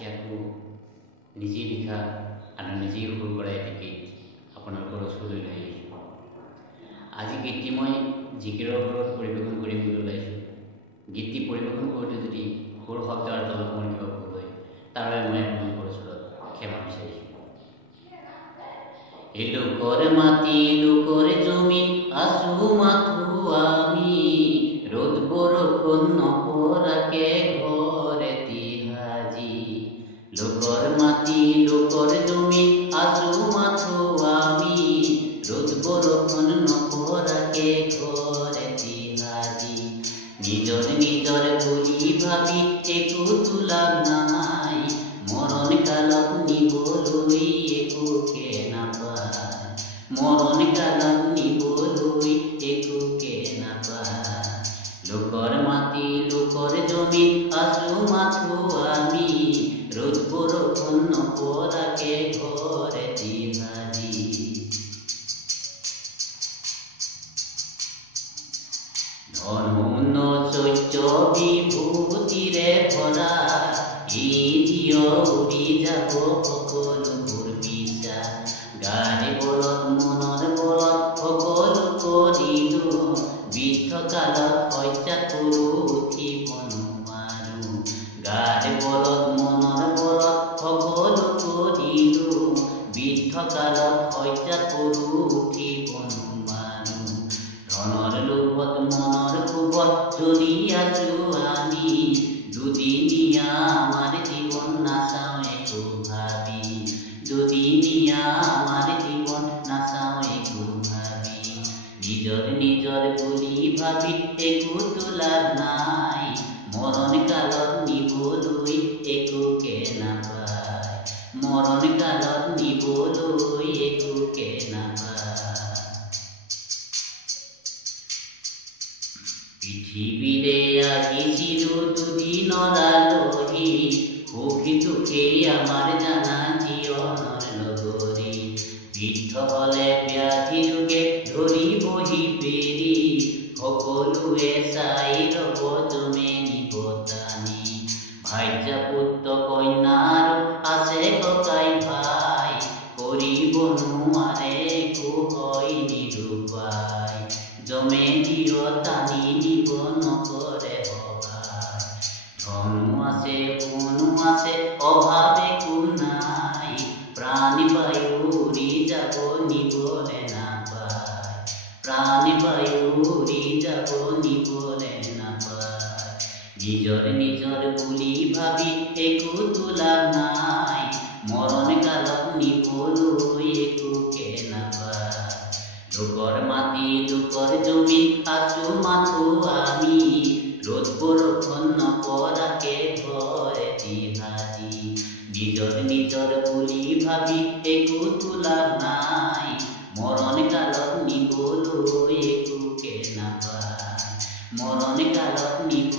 আজি আকৌ নিজে লিখা আৰু নিজেই সুৰ কৰাই এটি আপোনালোকৰ ওচৰলৈ লৈ আহিছোঁ। আজি গীতটি মই জিকিৰৰ ওপৰত পৰিৱেশন কৰিম বুলি ওলাইছোঁ। গীতটি পৰিৱেশন কৰোঁতে যদি সুৰ শব্দ আৰু তালত মোৰ কিবা ভুল হয় তাৰ বাবে মই আপোনালোকৰ ওচৰত ক্ষমা বিচাৰিছোঁ। লোকৰ মাটি লোকৰ জমি আছো মাথো আমি, ৰ'দ বৰষুণ নপৰাকে ঘৰেতি সাজি। লোকৰ মাটি লোকৰ জমি আছো মাথো আমি, ৰ'দ বৰষুণ নপৰাকে ঘৰেতি সাজি। নিজৰ নিজৰ বুলি ভাবি একো তোলা নাই, মৰণ কালত নিবলৈ একোকে নাপায়। মৰণ কালত নিবলৈ একোকে নাপায়। লোকৰ মাটি লোকৰ জমি আছো মাথো আমি, ৰ'দ বৰষুণ নপৰাকে ঘৰেতি সাজি। ধন ঐশ্বৰ্য বিভূতিৰে ভৰা, এই দিয় উৰি যাব সকলোবোৰ বিশ্বাস। গাৰে বলত মনৰ বলত সকলো কৰিলো, বৃদ্ধ কালত হত্যাত কৰো উঠিব নোৱাৰো। গাৰে বলত মনৰ বলত সকলো কৰিলো, বৃদ্ধ কালত হত্যাত কৰো উঠিব নোৱাৰো। ধনৰ লোভত মনৰ কোবত জ্বলি আছো আমি, দুদিনীয়া আমাৰ জীৱন নাচাওঁ একো ভাবি। দুদিনীয়া আমাৰ জীৱন নাচাওঁ একো ভাবি। নিজৰ নিজৰ বুলি ভাবি একো তোলা নাই, মৰণ কালত নিবলৈ একোকে নাপায়। মৰণ কালত নিবলৈ একোকে নাপায়। পৃথিৱীৰে আহিছিলো দুদিনৰ আলহী, সুখী দুখে আমাৰ জানা জীৱনৰ লগৰী। বৃদ্ধ হলে ব্যাধি ৰোগে ধৰিবহি বেৰি, সকলোৱে চাই ৰব জমে নিব টানি। ভাৰ্যা পুত্ৰ কন্যা আৰু আছে ককাই ভাই, কৰিব নোৱাৰে একো হয় নিৰুপায়। জমে দিয় টানি নিব নকৰে সহায়। ধনো আছে সোণো আছে অভাৱ একো নাই, প্ৰাণ বায়ু উৰি যাব নিবলে নাপায়। প্ৰাণ বায়ু উৰি যাব নিবলে নাপায়। নিজৰ নিজৰ বুলি ভাবি একো তোলা নাই, মৰণ কালত নিবলৈ একোকে নাপায়। লোকৰ মাটি লোকৰ জমি আছো মাথো আমি, ৰ'দ বৰষুণ নপৰাকে ঘৰেতি সাজি। নিজৰ নিজৰ বুলি ভাবি একো তোলা নাই, মৰণ কালত নিবলৈ একোকে নাপায়। মৰণ কালত নিব